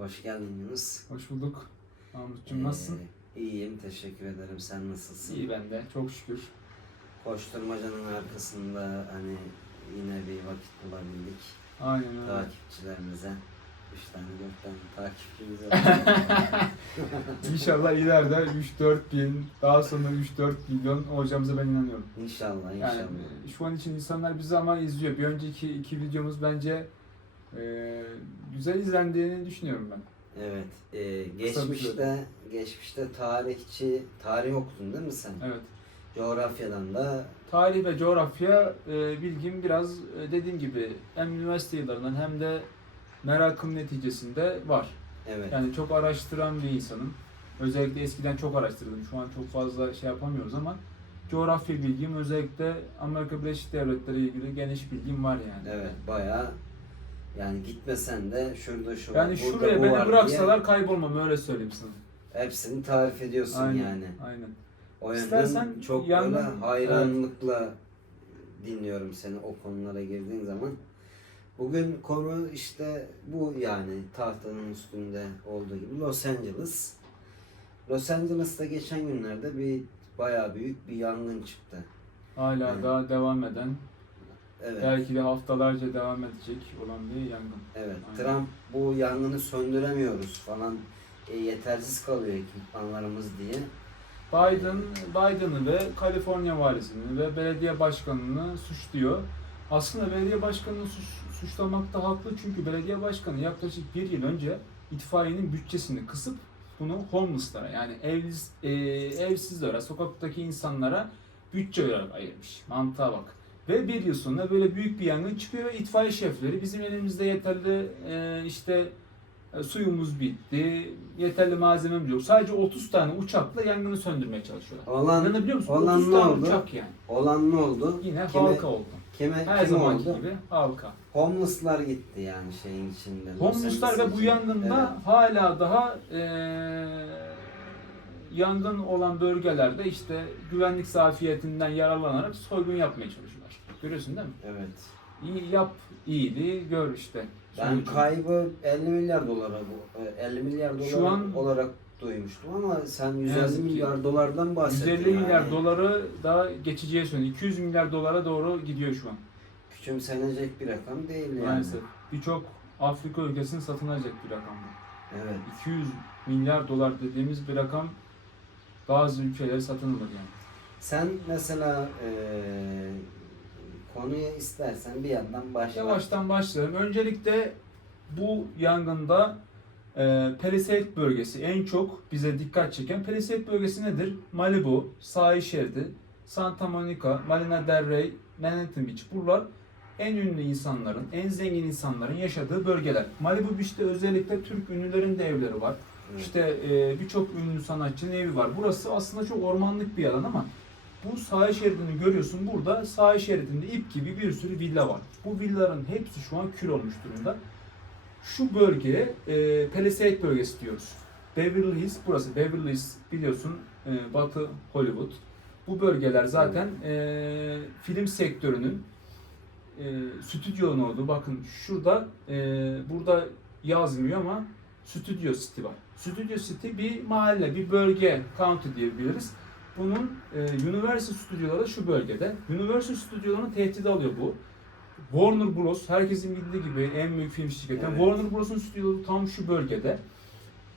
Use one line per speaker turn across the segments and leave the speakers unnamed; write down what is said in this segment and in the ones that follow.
Hoş geldin Yunus.
Hoş bulduk. Mahmut'cum nasılsın?
Ee, iyiyim, teşekkür ederim. Sen nasılsın?
İyi ben de. Çok şükür.
Koşturmacanın arkasında hani yine bir vakit bulabildik.
Aynen öyle.
Takipçilerimize. Üç tane, dört tane takipçimiz var.
İnşallah ileride 3-4 bin, daha sonra 3-4 milyon olacağımıza ben inanıyorum.
İnşallah, inşallah.
Yani şu an için insanlar bizi ama izliyor. Bir önceki iki videomuz bence e, güzel izlendiğini düşünüyorum ben.
Evet.
bir
geçmişte, geçmişte tarihçi, tarih okudun değil mi sen?
Evet.
Coğrafyadan da
Tarih ve coğrafya e, bilgim biraz e, dediğim gibi hem üniversite yıllarından hem de merakım neticesinde var.
evet.
Yani çok araştıran bir insanım. Özellikle eskiden çok araştırdım. Şu an çok fazla şey yapamıyoruz ama coğrafya bilgim özellikle Amerika Birleşik Devletleri ile ilgili geniş bilgim var yani.
Evet, bayağı yani gitmesen de şurada şu var,
Yani
burada
şuraya
bu
beni
var
bıraksalar
diye
kaybolmam öyle söyleyeyim sana.
hepsini tarif ediyorsun
Aynen.
yani.
Aynen.
O yönden
İstersen
çok
yangın-
böyle hayranlıkla dinliyorum seni o konulara girdiğin zaman. Bugün konu işte bu yani tahtanın üstünde olduğu gibi Los Angeles. Los Angeles'ta geçen günlerde bir bayağı büyük bir yangın çıktı.
Hala
Evet.
daha devam eden,
Evet.
belki de haftalarca devam edecek olan bir yangın.
Evet.
Aynen.
Trump bu yangını söndüremiyoruz falan e, yetersiz kalıyor ekipmanlarımız diye.
Biden, Biden'ı ve Kaliforniya valisini ve belediye başkanını suçluyor. Aslında belediye başkanını suç, suçlamakta haklı çünkü belediye başkanı yaklaşık bir yıl önce itfaiyenin bütçesini kısıp bunu homeless'lara yani evsiz, e, evsizlere, sokaktaki insanlara bütçe olarak ayırmış. Mantığa bak. Ve bir yıl sonra böyle büyük bir yangın çıkıyor ve itfaiye şefleri bizim elimizde yeterli e, işte e, suyumuz bitti, yeterli malzememiz yok. Sadece 30 tane uçakla yangını söndürmeye çalışıyorlar.
Olan
İnanabiliyor musun?
olan
30
ne
tane
oldu?
uçak yani.
olan ne oldu?
Yine
Kime-
halka oldu.
Kime,
Her
kim
zamanki
oldu?
gibi halka.
Homeless'lar gitti yani şeyin içinde.
Homeless'lar ve bu yangında hala daha eee yangın olan bölgelerde işte güvenlik zafiyetinden yararlanarak soygun yapmaya çalışıyorlar. Görüyorsun değil mi?
Evet.
İyi yap iyiliği gör işte.
Ben
Sonucu.
kaybı 50 milyar dolara bu e, 50 milyar dolar
Şu an-
olarak duymuştum ama sen 150
yazık ki
milyar dolardan bahsettin.
150 milyar
yani.
doları da geçiciye söylüyor. 200 milyar dolara doğru gidiyor şu an.
Küçümsenecek bir rakam değil yani.
Maalesef. Birçok Afrika ülkesini satın alacak bir rakam bu.
Evet.
200 milyar dolar dediğimiz bir rakam bazı ülkeleri satın alır yani.
Sen mesela e, konuya istersen bir yandan başla.
Yavaştan başlayalım. Öncelikle bu yangında e, Palisade bölgesi en çok bize dikkat çeken Palisade bölgesi nedir? Malibu, sahil şeridi, Santa Monica, Marina del Rey, Manhattan Beach. Buralar en ünlü insanların, en zengin insanların yaşadığı bölgeler. Malibu Beach'te özellikle Türk ünlülerin de evleri var.
Evet.
İşte e, birçok ünlü sanatçının evi var. Burası aslında çok ormanlık bir alan ama bu sahil şeridini görüyorsun. Burada sahil şeridinde ip gibi bir sürü villa var. Bu villaların hepsi şu an kül olmuş durumda. Şu bölgeye e, Palisade bölgesi diyoruz. Beverly Hills burası. Beverly Hills biliyorsun e, Batı Hollywood. Bu bölgeler zaten e, film sektörünün e, stüdyo olduğu. Bakın şurada e, burada yazmıyor ama Studio City var. Studio City bir mahalle, bir bölge, county diyebiliriz. Bunun e, Universal stüdyoları şu bölgede. Universal stüdyolarını tehdit alıyor bu. Warner Bros. herkesin bildiği gibi en büyük film şirketi.
Evet.
Warner Bros'un stüdyoları tam şu bölgede.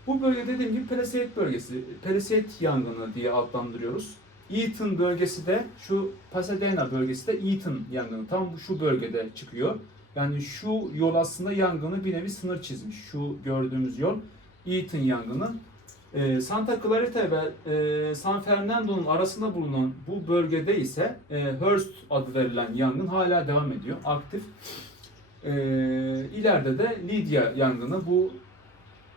Bu bölge dediğim gibi Palisade bölgesi. Palisade yangını diye adlandırıyoruz. Eaton bölgesi de şu Pasadena bölgesi de Eaton yangını. Tam şu bölgede çıkıyor. Yani şu yol aslında yangını bir nevi sınır çizmiş. Şu gördüğümüz yol Eaton yangını. Ee, Santa Clarita ve e, San Fernando'nun arasında bulunan bu bölgede ise e, Hearst adı verilen yangın hala devam ediyor. Aktif. Ee, ileride de Lydia yangını bu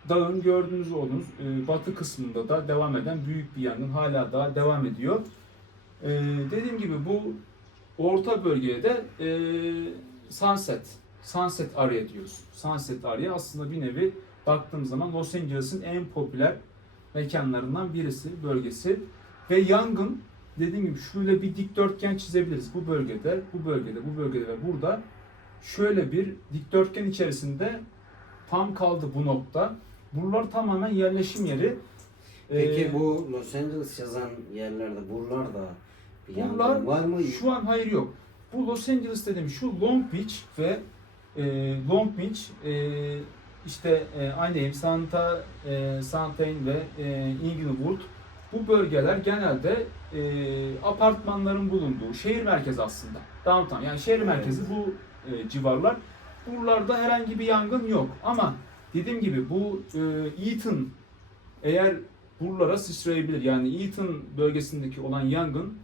dağın gördüğünüz olduğunuz e, batı kısmında da devam eden büyük bir yangın hala daha devam ediyor. Ee, dediğim gibi bu orta bölgeye de e, Sunset, Sunset Area diyoruz. Sunset Area aslında bir nevi baktığım zaman Los Angeles'ın en popüler mekanlarından birisi, bölgesi. Ve yangın dediğim gibi şöyle bir dikdörtgen çizebiliriz. Bu bölgede, bu bölgede, bu bölgede ve burada şöyle bir dikdörtgen içerisinde tam kaldı bu nokta. Buralar tamamen yerleşim yeri.
Peki
Ee,
bu Los Angeles yazan yerlerde buralarda bir
Buralar
var mı?
Şu an hayır yok. Bu Los Angeles dediğim şu Long Beach ve e, Long Beach e, işte e, aynı Santa e, Santa ve e, Inglewood bu bölgeler genelde e, apartmanların bulunduğu şehir merkezi aslında. Downtown yani şehir merkezi bu e, civarlar. Buralarda herhangi bir yangın yok ama dediğim gibi bu e, Eaton eğer buralara sıçrayabilir. Yani Eaton bölgesindeki olan yangın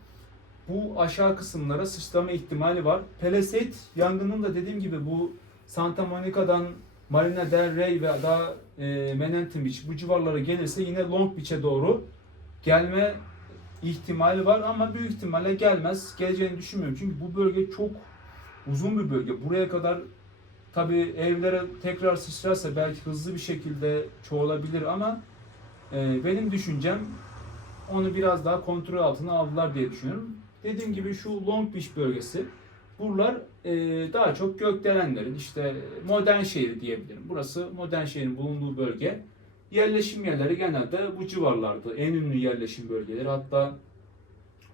bu aşağı kısımlara sıçrama ihtimali var. Palisade yangının da dediğim gibi bu Santa Monica'dan Marina del Rey ve daha e, Manhattan Beach bu civarlara gelirse yine Long Beach'e doğru gelme ihtimali var ama büyük ihtimalle gelmez. Geleceğini düşünmüyorum. Çünkü bu bölge çok uzun bir bölge. Buraya kadar tabi evlere tekrar sıçrarsa belki hızlı bir şekilde çoğalabilir ama e, benim düşüncem onu biraz daha kontrol altına aldılar diye düşünüyorum. Dediğim gibi şu Long Beach bölgesi buralar e, daha çok gökdelenlerin işte modern şehri diyebilirim. Burası modern şehrin bulunduğu bölge. Yerleşim yerleri genelde bu civarlarda. En ünlü yerleşim bölgeleri hatta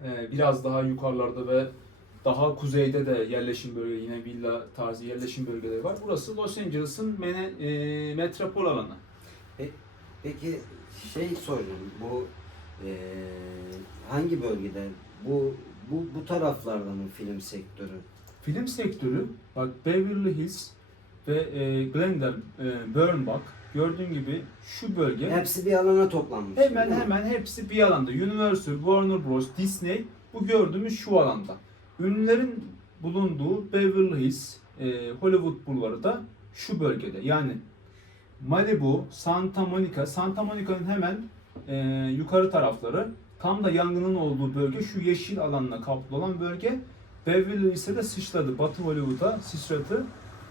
e, biraz daha yukarılarda ve daha kuzeyde de yerleşim bölgeleri yine villa tarzı yerleşim bölgeleri var. Burası Los Angeles'ın mene- e, metropol alanı.
Peki şey soracağım bu eee, hangi bölgede bu bu bu taraflarda mı film sektörü?
Film sektörü bak Beverly Hills ve e, Glendale, e, Burnbach gördüğün gibi şu bölge
Hepsi bir alana toplanmış.
hemen
değil mi?
hemen hepsi bir alanda. Universal, Warner Bros, Disney bu gördüğümüz şu alanda. Ünlülerin bulunduğu Beverly Hills, e, Hollywood bulvarı da şu bölgede. Yani Malibu, Santa Monica, Santa Monica'nın hemen e, yukarı tarafları tam da yangının olduğu bölge şu yeşil alanla kaplı olan bölge Beverly Hills'e de sıçradı. Batı Hollywood'a sıçradı.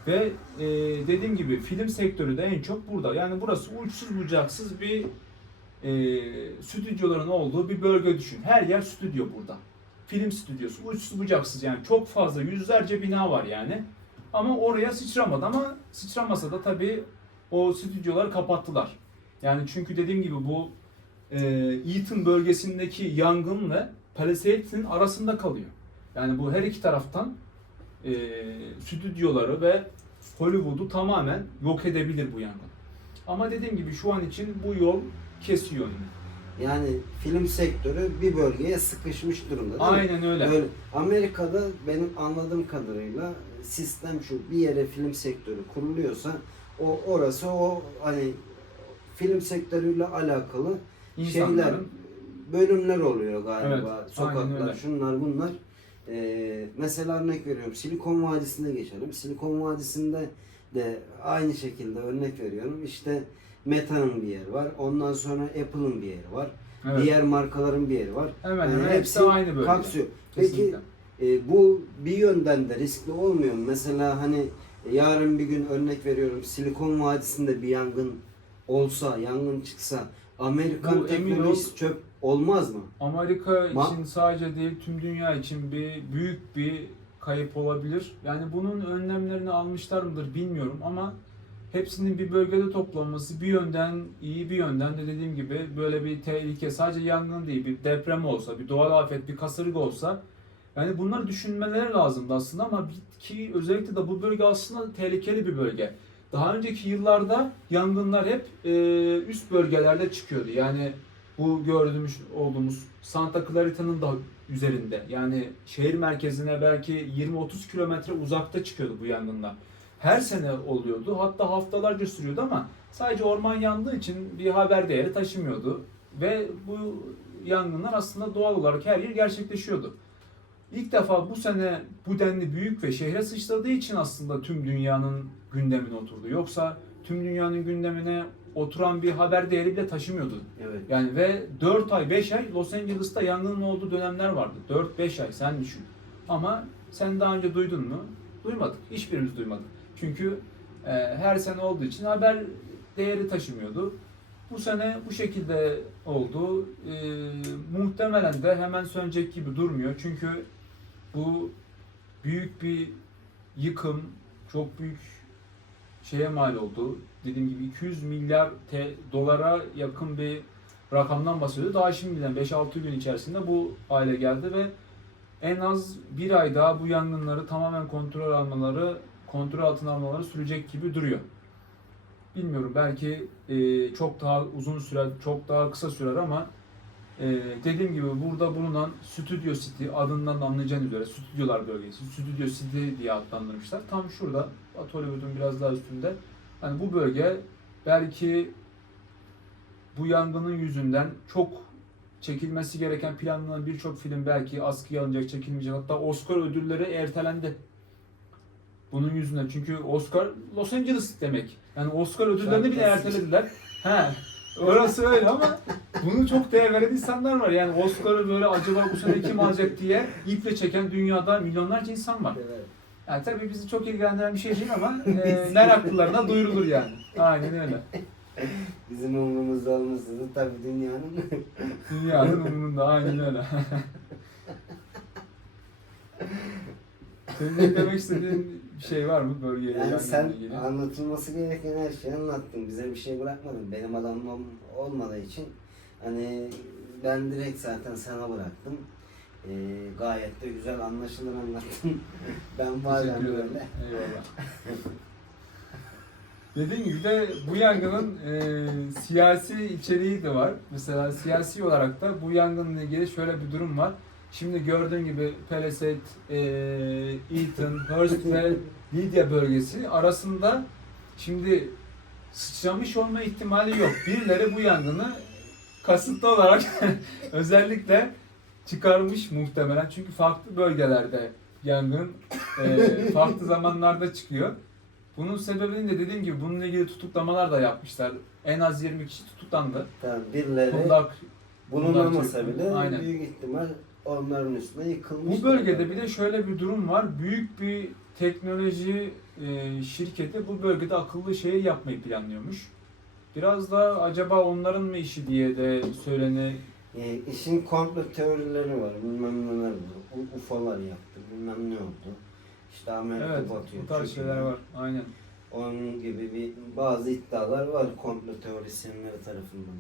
Ve e, dediğim gibi film sektörü de en çok burada. Yani burası uçsuz bucaksız bir e, stüdyoların olduğu bir bölge düşün. Her yer stüdyo burada. Film stüdyosu. Uçsuz bucaksız yani çok fazla yüzlerce bina var yani. Ama oraya sıçramadı ama sıçramasa da tabii o stüdyoları kapattılar. Yani çünkü dediğim gibi bu e, Eaton bölgesindeki yangınla Palisade'in arasında kalıyor. Yani bu her iki taraftan e, stüdyoları ve Hollywood'u tamamen yok edebilir bu yangın. Ama dediğim gibi şu an için bu yol kesiyor önünü.
Yani film sektörü bir bölgeye sıkışmış durumda değil mi?
Aynen öyle.
Böyle Amerika'da benim anladığım kadarıyla sistem şu bir yere film sektörü kuruluyorsa o orası o hani film sektörüyle alakalı şeyler
İnsanların
bölümler oluyor galiba.
Evet,
Sokaklar, şunlar bunlar. Ee, mesela örnek veriyorum. Silikon Vadisi'ne geçelim. Silikon Vadisi'nde de aynı şekilde örnek veriyorum. İşte Meta'nın bir yeri var. Ondan sonra Apple'ın bir yeri var.
evet,
Diğer markaların bir yeri var.
hemen
Yani
hemen hepsi aynı bölgede.
kapsıyor. Peki e, bu bir yönden de riskli olmuyor mu? Mesela hani e, yarın bir gün örnek veriyorum Silikon Vadisi'nde bir yangın olsa, yangın çıksa Amerikan teknolojisi çöp olmaz mı?
Amerika
Ma-
için sadece değil tüm dünya için bir büyük bir kayıp olabilir. Yani bunun önlemlerini almışlar mıdır bilmiyorum ama hepsinin bir bölgede toplanması bir yönden iyi bir yönden de dediğim gibi böyle bir tehlike sadece yangın değil bir deprem olsa bir doğal afet bir kasırga olsa yani bunları düşünmeleri lazımdı aslında ama ki özellikle de bu bölge aslında tehlikeli bir bölge. Daha önceki yıllarda yangınlar hep e, üst bölgelerde çıkıyordu. Yani bu gördüğümüz olduğumuz Santa Clarita'nın da üzerinde. Yani şehir merkezine belki 20-30 kilometre uzakta çıkıyordu bu yangınlar. Her sene oluyordu. Hatta haftalarca sürüyordu ama sadece orman yandığı için bir haber değeri taşımıyordu. Ve bu yangınlar aslında doğal olarak her yer gerçekleşiyordu. İlk defa bu sene bu denli büyük ve şehre sıçradığı için aslında tüm dünyanın gündemine oturdu. Yoksa tüm dünyanın gündemine oturan bir haber değeri bile taşımıyordu.
Evet.
Yani ve 4 ay 5 ay Los Angeles'ta yangının olduğu dönemler vardı. 4-5 ay sen düşün. Ama sen daha önce duydun mu? Duymadık. Hiçbirimiz duymadık. Çünkü e, her sene olduğu için haber değeri taşımıyordu. Bu sene bu şekilde oldu. E, muhtemelen de hemen sönecek gibi durmuyor. Çünkü bu büyük bir yıkım, çok büyük şeye mal oldu. Dediğim gibi 200 milyar te- dolara yakın bir rakamdan bahsediyor. Daha şimdiden 5-6 gün içerisinde bu hale geldi ve en az bir ay daha bu yangınları tamamen kontrol almaları, kontrol altına almaları sürecek gibi duruyor. Bilmiyorum belki e, çok daha uzun sürer, çok daha kısa sürer ama e, dediğim gibi burada bulunan Studio City adından da anlayacağınız üzere stüdyolar bölgesi, Studio City diye adlandırmışlar. Tam şurada, Batı Hollywood'un biraz daha üstünde. Hani bu bölge belki bu yangının yüzünden çok çekilmesi gereken planlanan birçok film belki askıya alınacak, çekilmeyecek. Hatta Oscar ödülleri ertelendi. Bunun yüzünden. Çünkü Oscar Los Angeles demek. Yani Oscar ödüllerini bile ertelediler. He. Orası öyle ama bunu çok değer veren insanlar var. Yani Oscar'ı böyle acaba bu sene kim alacak diye iple çeken dünyada milyonlarca insan var.
Evet.
Yani tabii bizi çok ilgilendiren bir şey değil ama e, meraklılarına duyurulur yani. Aynen öyle.
Bizim umurumuzda olması da tabii dünyanın
Dünyanın umurunda aynen öyle. Senin eklemek istediğin bir şey var mı bölgeyle
Yani
yangınla
sen
ilgili?
anlatılması gereken her şeyi anlattın. Bize bir şey bırakmadın. Benim adamım olmadığı için hani ben direkt zaten sana bıraktım. Ee, gayet de güzel anlaşılır anlattın. ben bazen
Teşekkür ederim.
böyle
Eyvallah. Dediğim gibi de bu yangının e, siyasi içeriği de var. Mesela siyasi olarak da bu yangınla ilgili şöyle bir durum var. Şimdi gördüğün gibi Palisade, e, Eaton, Hearst ve Lydia bölgesi arasında şimdi sıçramış olma ihtimali yok. Birileri bu yangını kasıtlı olarak özellikle çıkarmış muhtemelen. Çünkü farklı bölgelerde yangın e, farklı zamanlarda çıkıyor. Bunun sebebini de dediğim gibi bununla ilgili tutuklamalar da yapmışlar. En az 20 kişi tutuklandı.
tabii birileri
Bunda
bulunamasa bile
Aynen.
büyük ihtimal onların üstüne yıkılmış.
Bu bölgede bir de şöyle bir durum var. Büyük bir teknoloji e, şirketi bu bölgede akıllı şeyi yapmayı planlıyormuş. Biraz da acaba onların mı işi diye de söylene
E, işin komplo teorileri var. Bilmem neler var. U- UFO'lar yaptı. Bilmem ne oldu. İşte Amerika
evet
batıyor.
bu tarz şeyler var. Aynen.
Onun gibi bir bazı iddialar var komplo teorisyenleri tarafından.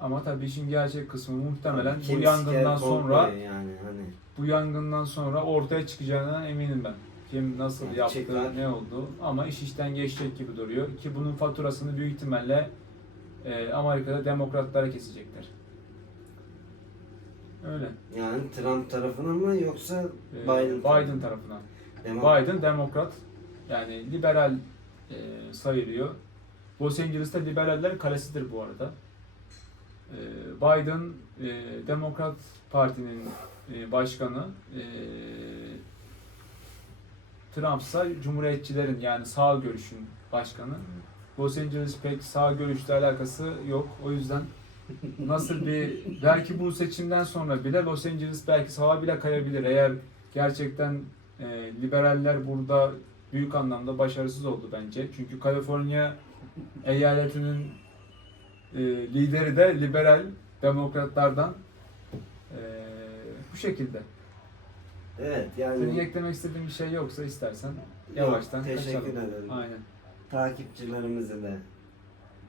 Ama tabii işin gerçek kısmı muhtemelen bu yangından sonra
yani hani
bu yangından sonra ortaya çıkacağına eminim ben. Kim nasıl
Yani
yaptı,
çıkar.
ne oldu ama iş işten geçecek gibi duruyor ki bunun faturasını büyük ihtimalle e, Amerika'da demokratlara kesecekler. Öyle.
yani Trump tarafına mı yoksa
E,
Biden,
Biden tarafına.
Demo-
Biden demokrat yani liberal e, sayılıyor. Los Angeles'ta liberaller kalesidir bu arada. E, Biden e, Demokrat Parti'nin e, başkanı. E, Trump ise Cumhuriyetçilerin yani sağ görüşün başkanı. Los Angeles pek sağ görüşle alakası yok. O yüzden nasıl bir belki bu seçimden sonra bile Los Angeles belki sağa bile kayabilir eğer gerçekten e, liberaller burada büyük anlamda başarısız oldu bence. Çünkü Kaliforniya eyaletinin e, lideri de liberal demokratlardan e, bu şekilde.
Evet
Senin
yani
eklemek istediğin bir şey yoksa istersen
Yok,
yavaştan
teşekkür
kaçalım.
ederim.
Aynen.
Takipçilerimize de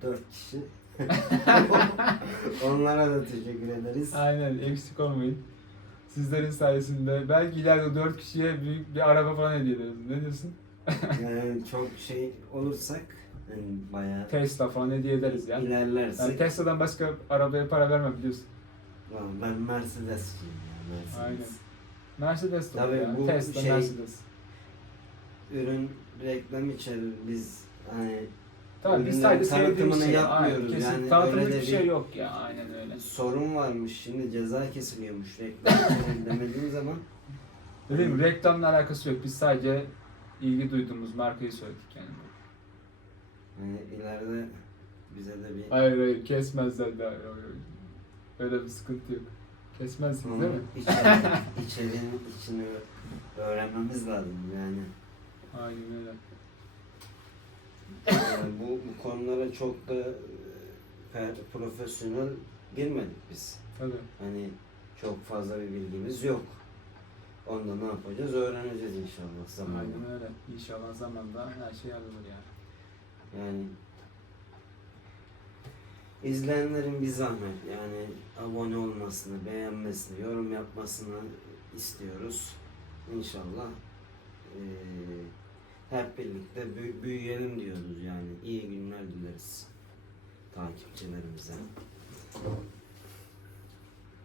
dört kişi onlara da teşekkür ederiz.
Aynen eksik olmayın. Sizlerin sayesinde belki ileride 4 kişiye büyük bir araba falan hediye ederiz. Ne diyorsun?
Yani çok şey olursak yani bayağı
Tesla falan hediye ederiz ya.
ilerlersek
Yani Tesla'dan başka arabaya para vermem biliyorsun.
Vallahi ben Mercedes'ciyim ya Mercedes.
Aynen. Mercedes de
Tabii
ya.
bu
Tesla,
şey-
Mercedes.
Ürün reklam içerir biz hani
Tabii biz sadece sevdiğimiz
tanıtımını
şey.
yapmıyoruz.
Aynen, kesin
Yani
tanıtımlık
öyle
bir şey
bir-
yok ya. Aynen öyle.
sorun varmış şimdi ceza kesiliyormuş reklam demediğin zaman
Dediğim gibi reklamla alakası yok. Biz sadece ilgi duyduğumuz markayı söyledik yani.
hani ileride bize de bir
Hayır hayır kesmezler de. Hayır, hayır. Öyle bir sıkıntı yok. Kesmezsiniz değil mi?
İçeriğin içini öğrenmemiz lazım yani.
Aynen öyle.
Yani bu, bu konulara çok da e, profesyonel girmedik biz.
Tabii.
Hani çok fazla bir bilgimiz yok. Onda ne yapacağız? Öğreneceğiz inşallah zamanla.
Aynen öyle. İnşallah zamanla her şey hallolur yani.
Yani izleyenlerin bir zahmet yani abone olmasını, beğenmesini, yorum yapmasını istiyoruz. İnşallah eee, hep birlikte büy- büyüyelim diyoruz yani. İyi günler dileriz takipçilerimize.